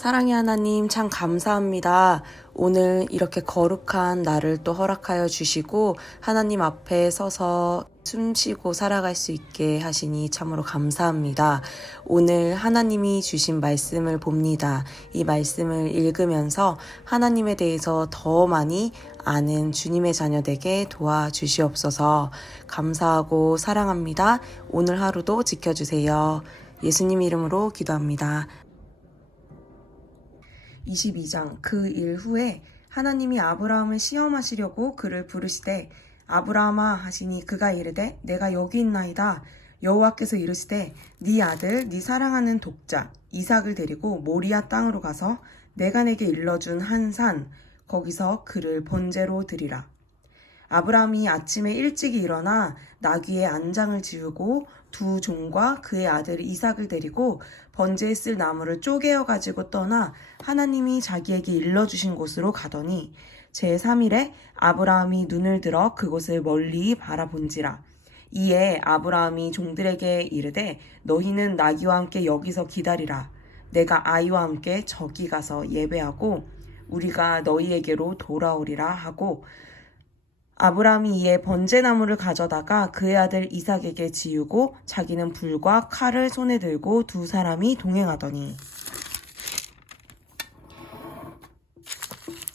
사랑의 하나님 참 감사합니다. 오늘 이렇게 거룩한 나를 또 허락하여 주시고 하나님 앞에 서서 숨쉬고 살아갈 수 있게 하시니 참으로 감사합니다. 오늘 하나님이 주신 말씀을 봅니다. 이 말씀을 읽으면서 하나님에 대해서 더 많이 아는 주님의 자녀에게 도와주시옵소서 감사하고 사랑합니다. 오늘 하루도 지켜주세요. 예수님 이름으로 기도합니다. 22장 그 일 후에 하나님이 아브라함을 시험하시려고 그를 부르시되 아브라함아 하시니 그가 이르되 내가 여기 있나이다 여호와께서 이르시되 네 아들 네 사랑하는 독자 이삭을 데리고 모리아 땅으로 가서 내가 내게 일러준 한 산 거기서 그를 번제로 드리라 아브라함이 아침에 일찍 일어나 나귀의 안장을 지우고 두 종과 그의 아들 이삭을 데리고 번제에 쓸 나무를 쪼개어 가지고 떠나 하나님이 자기에게 일러주신 곳으로 가더니 제3일에 아브라함이 눈을 들어 그곳을 멀리 바라본지라. 이에 아브라함이 종들에게 이르되 너희는 나귀와 함께 여기서 기다리라. 내가 아이와 함께 저기 가서 예배하고 우리가 너희에게로 돌아오리라 하고 아브라함이 이에 번제나무를 가져다가 그의 아들 이삭에게 지우고 자기는 불과 칼을 손에 들고 두 사람이 동행하더니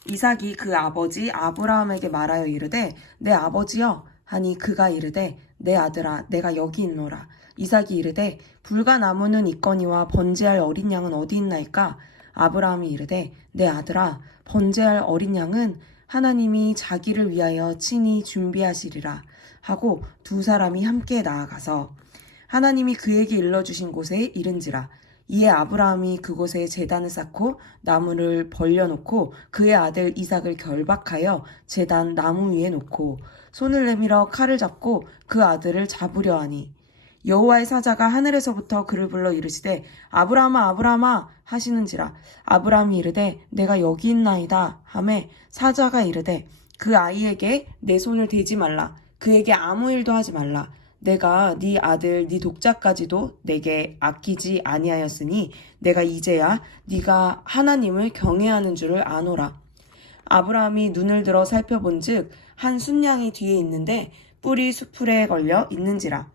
이삭이 그 아버지 아브라함에게 말하여 이르되 내 아버지여 하니 그가 이르되 내 아들아 내가 여기 있노라 이삭이 이르되 불과 나무는 있거니와 번제할 어린 양은 어디 있나이까 아브라함이 이르되 내 아들아 번제할 어린 양은 하나님이 자기를 위하여 친히 준비하시리라 하고 두 사람이 함께 나아가서 하나님이 그에게 일러주신 곳에 이른지라 이에 아브라함이 그곳에 재단을 쌓고 나무를 벌려놓고 그의 아들 이삭을 결박하여 재단 나무 위에 놓고 손을 내밀어 칼을 잡고 그 아들을 잡으려 하니 여호와의 사자가 하늘에서부터 그를 불러 이르시되 아브라함아 아브라함아 하시는지라 아브라함이 이르되 내가 여기 있나이다 하매 사자가 이르되 그 아이에게 내 손을 대지 말라 그에게 아무 일도 하지 말라 내가 네 아들 네 독자까지도 내게 아끼지 아니하였으니 내가 이제야 네가 하나님을 경외하는 줄을 아노라 아브라함이 눈을 들어 살펴본즉 한 순양이 뒤에 있는데 뿔이 수풀에 걸려 있는지라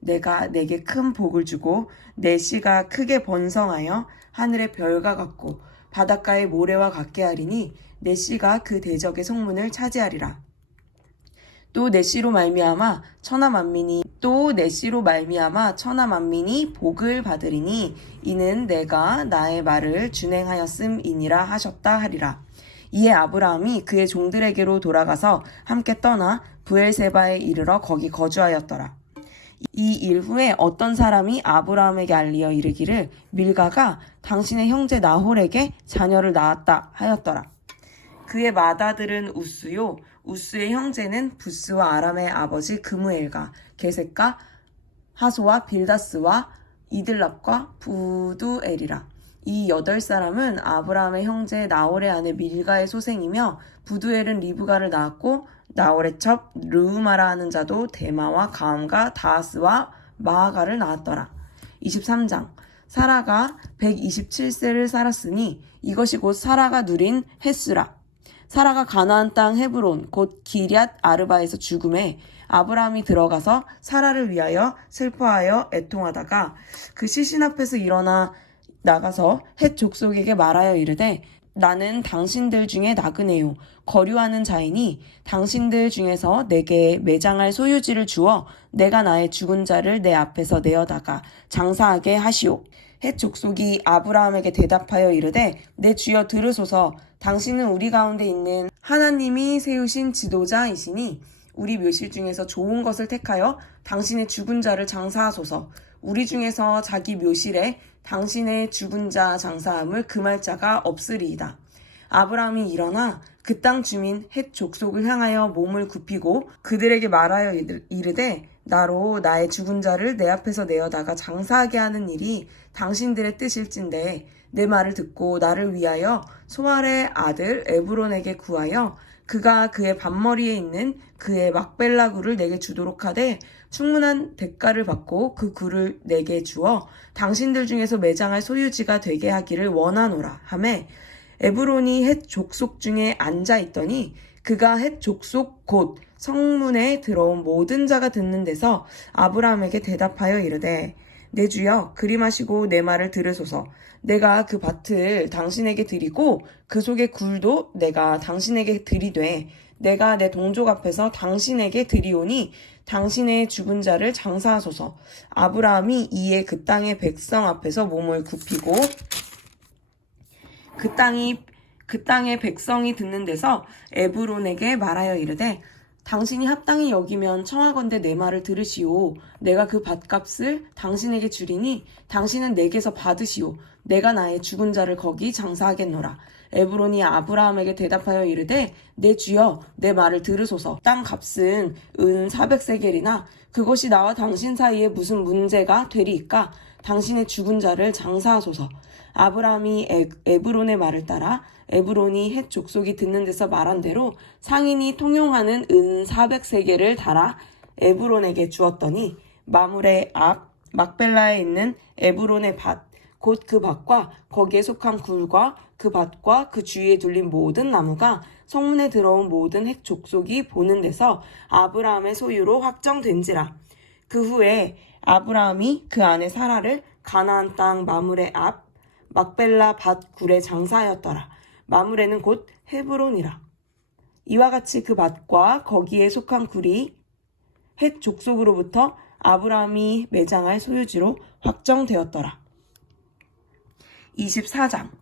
내가 내게 큰 복을 주고 내 씨가 크게 번성하여 하늘의 별과 같고 바닷가의 모래와 같게 하리니 내 씨가 그 대적의 속문을 차지하리라. 또 내 씨로 말미암아 천하 만민이 또 내 씨로 말미암아 천하 만민이 복을 받으리니 이는 내가 나의 말을 준행하였음이니라 하셨다 하리라. 이에 아브라함이 그의 종들에게로 돌아가서 함께 떠나 부엘세바에 이르러 거기 거주하였더라. 이일 후에 어떤 사람이 아브라함에게 알리어 이르기를 밀가가 당신의 형제 나홀에게 자녀를 낳았다 하였더라. 그의 맏아들은 우스요 우스의 형제는 부스와 아람의 아버지 그무엘과 게색과 하소와 빌다스와 이들랍과 부두엘이라. 이 여덟 사람은 아브라함의 형제 나홀의 아내 밀가의 소생이며 부두엘은 리브가를 낳았고 나홀의 첩 르우마라 하는 자도 대마와 가암과 다하스와 마아가를 낳았더라. 23장 사라가 127세를 살았으니 이것이 곧 사라가 누린 햇수라. 사라가 가나안 땅 헤브론 곧 기리앗 아르바에서 죽음에 아브라함이 들어가서 사라를 위하여 슬퍼하여 애통하다가 그 시신 앞에서 일어나 나가서 헷 족속에게 말하여 이르되 나는 당신들 중에 나그네요. 거류하는 자이니 당신들 중에서 내게 매장할 소유지를 주어 내가 나의 죽은 자를 내 앞에서 내어다가 장사하게 하시오. 헷 족속이 아브라함에게 대답하여 이르되 내 주여 들으소서 당신은 우리 가운데 있는 하나님이 세우신 지도자이시니 우리 묘실 중에서 좋은 것을 택하여 당신의 죽은 자를 장사하소서 우리 중에서 자기 묘실에 당신의 죽은 자 장사함을 금할 그 자가 없으리이다. 아브라함이 일어나 그 땅 주민 헷 족속을 향하여 몸을 굽히고 그들에게 말하여 이르되 나로 나의 죽은 자를 내 앞에서 내어다가 장사하게 하는 일이 당신들의 뜻일진데 내 말을 듣고 나를 위하여 소알의 아들 에브론에게 구하여 그가 그의 밤머리에 있는 그의 막벨라구를 내게 주도록 하되 충분한 대가를 받고 그 굴을 내게 주어 당신들 중에서 매장할 소유지가 되게 하기를 원하노라 함에 에브론이 헷 족속 중에 앉아 있더니 그가 헷 족속 곧 성문에 들어온 모든 자가 듣는 데서 아브라함에게 대답하여 이르되 네 내 주여 그림하시고내 말을 들으소서 내가 그 밭을 당신에게 드리고 그 속의 굴도 내가 당신에게 드리되 내가 내 동족 앞에서 당신에게 드리오니 당신의 죽은 자를 장사하소서. 아브라함이 이에 그 땅의 백성 앞에서 몸을 굽히고 그 땅이 그 땅의 백성이 듣는 데서 에브론에게 말하여 이르되 당신이 합당히 여기면 청하건대 내 말을 들으시오. 내가 그 밭값을 당신에게 주리니 당신은 내게서 받으시오. 내가 나의 죽은 자를 거기 장사하겠노라. 에브론이 아브라함에게 대답하여 이르되 내 주여 내 말을 들으소서 땅 값은 은 400세겔이나 그것이 나와 당신 사이에 무슨 문제가 되리이까 당신의 죽은 자를 장사하소서 아브라함이 에, 에브론의 말을 따라 에브론이 헷 족속이 듣는 데서 말한 대로 상인이 통용하는 은 400세겔을 달아 에브론에게 주었더니 마물의 앞 막벨라에 있는 에브론의 밭, 곧 그 밭과 거기에 속한 굴과 그 밭과 그 주위에 둘린 모든 나무가 성문에 들어온 모든 핵 족속이 보는 데서 아브라함의 소유로 확정된지라. 그 후에 아브라함이 그 아내 사라를 가나안 땅 마물의 앞 막벨라 밭 굴에 장사하였더라. 마물에는 곧 헤브론이라. 이와 같이 그 밭과 거기에 속한 굴이 헷 족속으로부터 아브라함이 매장할 소유지로 확정되었더라. 24장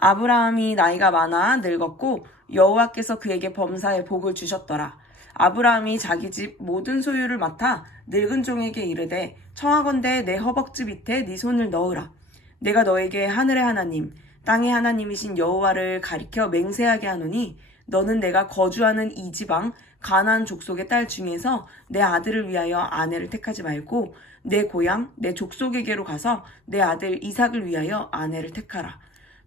아브라함이 나이가 많아 늙었고 여호와께서 그에게 범사에 복을 주셨더라. 아브라함이 자기 집 모든 소유를 맡아 늙은 종에게 이르되 청하건대 내 허벅지 밑에 네 손을 넣으라. 내가 너에게 하늘의 하나님, 땅의 하나님이신 여호와를 가리켜 맹세하게 하노니 너는 내가 거주하는 이 지방 가난안 족속의 딸 중에서 내 아들을 위하여 아내를 택하지 말고 내 고향 내 족속에게로 가서 내 아들 이삭을 위하여 아내를 택하라.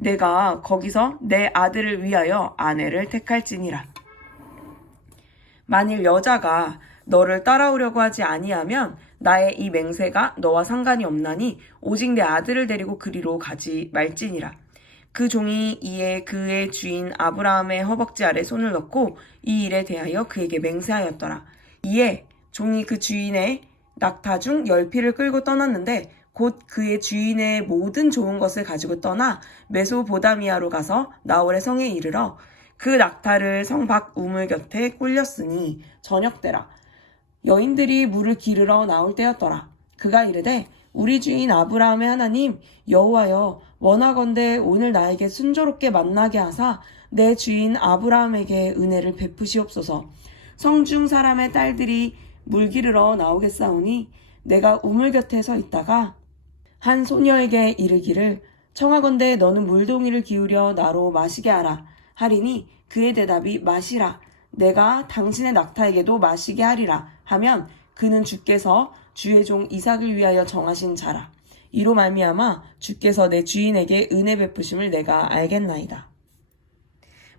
내가 거기서 내 아들을 위하여 아내를 택할지니라. 만일 여자가 너를 따라오려고 하지 아니하면 나의 이 맹세가 너와 상관이 없나니 오직 내 아들을 데리고 그리로 가지 말지니라. 그 종이 이에 그의 주인 아브라함의 허벅지 아래 손을 넣고 이 일에 대하여 그에게 맹세하였더라. 이에 종이 그 주인의 낙타 중 열피를 끌고 떠났는데 곧 그의 주인의 모든 좋은 것을 가지고 떠나 메소보다미아로 가서 나홀의 성에 이르러 그 낙타를 성 밖 우물 곁에 꿀렸으니 저녁때라 여인들이 물을 기르러 나올 때였더라 그가 이르되 우리 주인 아브라함의 하나님 여호와여 원하건대 오늘 나에게 순조롭게 만나게 하사 내 주인 아브라함에게 은혜를 베푸시옵소서 성 중 사람의 딸들이 물 기르러 나오겠사오니 내가 우물 곁에 서 있다가 한 소녀에게 이르기를 청하건대 너는 물동이를 기울여 나로 마시게 하라 하리니 그의 대답이 마시라 내가 당신의 낙타에게도 마시게 하리라 하면 그는 주께서 주의 종 이삭을 위하여 정하신 자라 이로 말미암아 주께서 내 주인에게 은혜 베푸심을 내가 알겠나이다.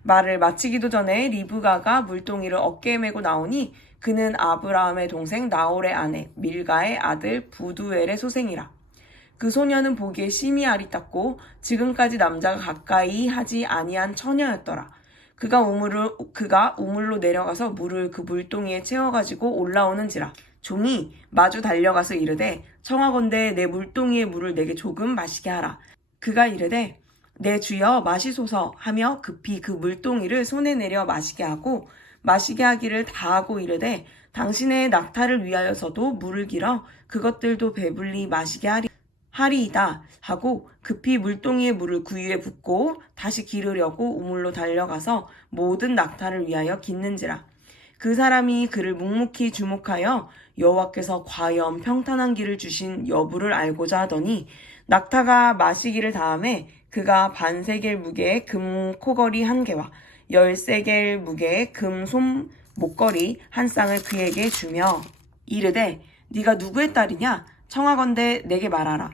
말을 마치기도 전에 리브가가 물동이를 어깨에 메고 나오니 그는 아브라함의 동생 나홀의 아내 밀가의 아들 부두엘의 소생이라. 그 소녀는 보기에 심히 아리따고 지금까지 남자가 가까이 하지 아니한 처녀였더라. 그가 우물을 그가 우물로 내려가서 물을 그 물동이에 채워가지고 올라오는지라 종이 마주 달려가서 이르되 청하건대 내물동이에 물을 내게 조금 마시게 하라. 그가 이르되 내 주여 마시소서 하며 급히 그 물동이를 손에 내려 마시게 하고 마시게 하기를 다하고 이르되 당신의 낙타를 위하여서도 물을 길어 그것들도 배불리 마시게 하리. 하리이다 하고 급히 물동이의 물을 구유에 붓고 다시 기르려고 우물로 달려가서 모든 낙타를 위하여 깃는지라 그 사람이 그를 묵묵히 주목하여 여호와께서 과연 평탄한 길을 주신 여부를 알고자 하더니 낙타가 마시기를 다음에 그가 반세겔 무게의 금 코걸이 한 개와 열세겔 무게의 금 솜 목걸이 한 쌍을 그에게 주며 이르되 네가 누구의 딸이냐 청하건대 내게 말하라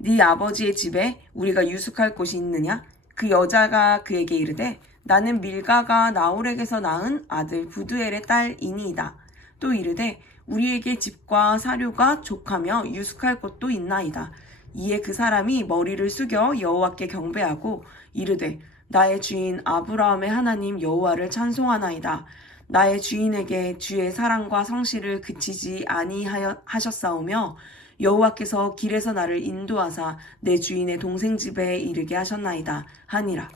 네 아버지의 집에 우리가 유숙할 곳이 있느냐? 그 여자가 그에게 이르되 나는 밀가가 나홀에게서 낳은 아들 부두엘의 딸이니이다. 또 이르되 우리에게 집과 사료가 족하며 유숙할 곳도 있나이다. 이에 그 사람이 머리를 숙여 여호와께 경배하고 이르되 나의 주인 아브라함의 하나님 여호와를 찬송하나이다. 나의 주인에게 주의 사랑과 성실을 그치지 아니하셨사오며 여호와께서 길에서 나를 인도하사 내 주인의 동생 집에 이르게 하셨나이다 하니라.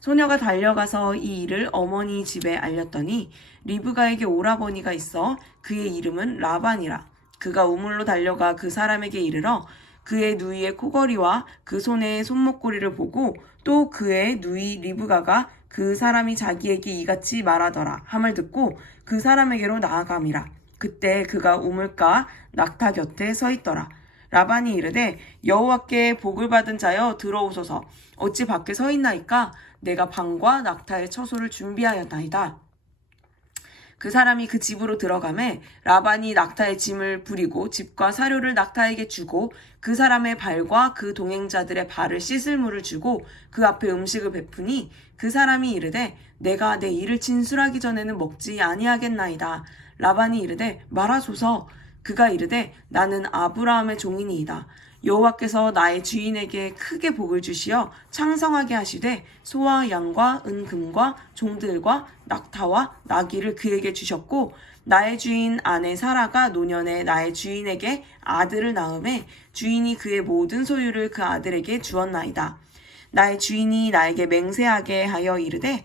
소녀가 달려가서 이 일을 어머니 집에 알렸더니 리브가에게 오라버니가 있어 그의 이름은 라반이라. 그가 우물로 달려가 그 사람에게 이르러 그의 누이의 코걸이와 그 손의 손목고리를 보고 또 그의 누이 리브가가 그 사람이 자기에게 이같이 말하더라 함을 듣고 그 사람에게로 나아감이라. 그때 그가 우물가 낙타 곁에 서 있더라. 라반이 이르되 여호와께 복을 받은 자여 들어오소서 어찌 밖에 서 있나이까 내가 방과 낙타의 처소를 준비하였나이다. 그 사람이 그 집으로 들어가매 라반이 낙타의 짐을 부리고 집과 사료를 낙타에게 주고 그 사람의 발과 그 동행자들의 발을 씻을 물을 주고 그 앞에 음식을 베푸니 그 사람이 이르되 내가 내 일을 진술하기 전에는 먹지 아니하겠나이다. 라반이 이르되 말하소서 그가 이르되 나는 아브라함의 종인이이다. 여호와께서 나의 주인에게 크게 복을 주시어 창성하게 하시되 소와 양과 은금과 종들과 낙타와 나귀를 그에게 주셨고 나의 주인 아내 사라가 노년에 나의 주인에게 아들을 낳음에 주인이 그의 모든 소유를 그 아들에게 주었나이다. 나의 주인이 나에게 맹세하게 하여 이르되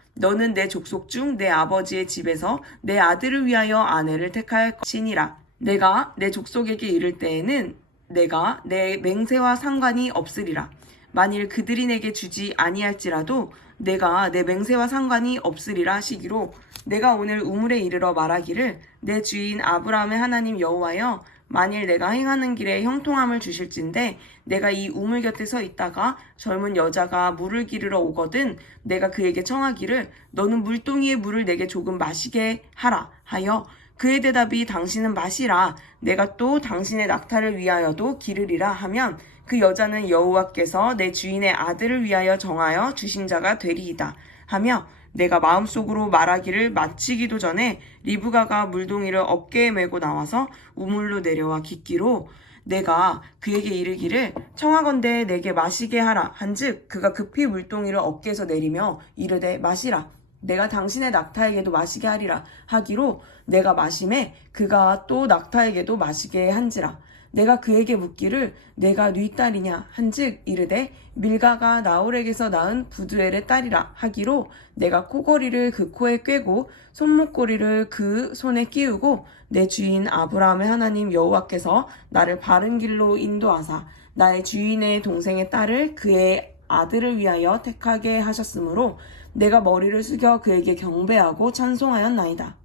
너는 내 족속 중 내 아버지의 집에서 내 아들을 위하여 아내를 택할 것이니라. 내가 내 족속에게 이를 때에는 내가 내 맹세와 상관이 없으리라. 만일 그들이 내게 주지 아니할지라도 내가 내 맹세와 상관이 없으리라 하시기로 내가 오늘 우물에 이르러 말하기를 내 주인 아브라함의 하나님 여호와여 만일 내가 행하는 길에 형통함을 주실진데 내가 이 우물 곁에 서 있다가 젊은 여자가 물을 기르러 오거든 내가 그에게 청하기를 너는 물동이의 물을 내게 조금 마시게 하라 하여 그의 대답이 당신은 마시라 내가 또 당신의 낙타를 위하여도 기르리라 하면 그 여자는 여호와께서 내 주인의 아들을 위하여 정하여 주신 자가 되리이다 하며 내가 마음속으로 말하기를 마치기도 전에 리브가가 물동이를 어깨에 메고 나와서 우물로 내려와 깃기로 내가 그에게 이르기를 청하건대 내게 마시게 하라 한즉 그가 급히 물동이를 어깨에서 내리며 이르되 마시라 내가 당신의 낙타에게도 마시게 하리라 하기로 내가 마심에 그가 또 낙타에게도 마시게 한지라 내가 그에게 묻기를 내가 네 딸이냐 한즉 이르되 밀가가 나홀에게서 낳은 부두엘의 딸이라 하기로 내가 코걸이를 그 코에 꿰고 손목걸이를 그 손에 끼우고 내 주인 아브라함의 하나님 여호와께서 나를 바른 길로 인도하사 나의 주인의 동생의 딸을 그의 아들을 위하여 택하게 하셨으므로 내가 머리를 숙여 그에게 경배하고 찬송하였나이다.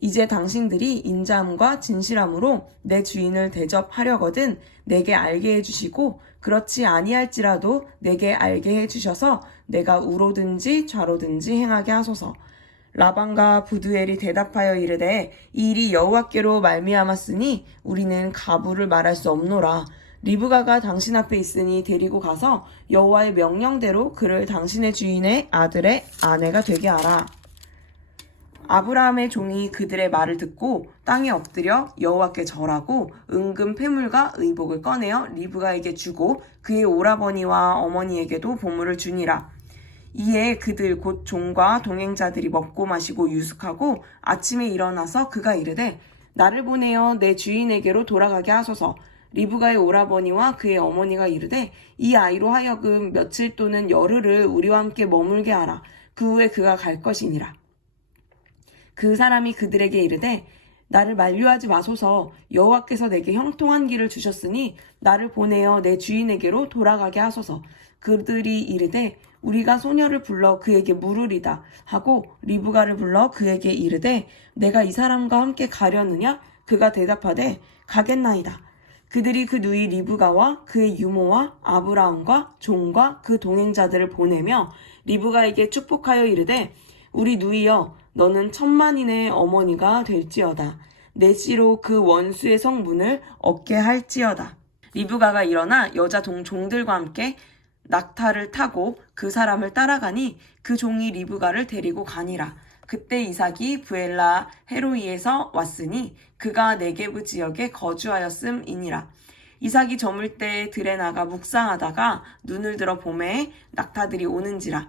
이제 당신들이 인자함과 진실함으로 내 주인을 대접하려거든 내게 알게 해주시고 그렇지 아니할지라도 내게 알게 해주셔서 내가 우로든지 좌로든지 행하게 하소서. 라반과 부두엘이 대답하여 이르되 이 일이 여호와께로 말미암았으니 우리는 가부를 말할 수 없노라. 리브가가 당신 앞에 있으니 데리고 가서 여호와의 명령대로 그를 당신의 주인의 아들의 아내가 되게 하라. 아브라함의 종이 그들의 말을 듣고 땅에 엎드려 여호와께 절하고 은금 폐물과 의복을 꺼내어 리브가에게 주고 그의 오라버니와 어머니에게도 보물을 주니라. 이에 그들 곧 종과 동행자들이 먹고 마시고 유숙하고 아침에 일어나서 그가 이르되 나를 보내어 내 주인에게로 돌아가게 하소서 리브가의 오라버니와 그의 어머니가 이르되 이 아이로 하여금 며칠 또는 열흘을 우리와 함께 머물게 하라 그 후에 그가 갈 것이니라. 그 사람이 그들에게 이르되 나를 만류하지 마소서 여호와께서 내게 형통한 길을 주셨으니 나를 보내어 내 주인에게로 돌아가게 하소서 그들이 이르되 우리가 소녀를 불러 그에게 물으리다 하고 리브가를 불러 그에게 이르되 내가 이 사람과 함께 가려느냐 그가 대답하되 가겠나이다 그들이 그 누이 리브가와 그의 유모와 아브라함과 종과 그 동행자들을 보내며 리브가에게 축복하여 이르되 우리 누이여 너는 천만인의 어머니가 될지어다. 내 씨로 그 원수의 성분을 얻게 할지어다. 리브가가 일어나 여자 동 종들과 함께 낙타를 타고 그 사람을 따라가니 그 종이 리브가를 데리고 가니라. 그때 이삭이 부엘라 헤로이에서 왔으니 그가 네게브 지역에 거주하였음이니라. 이삭이 저물 때 들에 나가 묵상하다가 눈을 들어 봄에 낙타들이 오는지라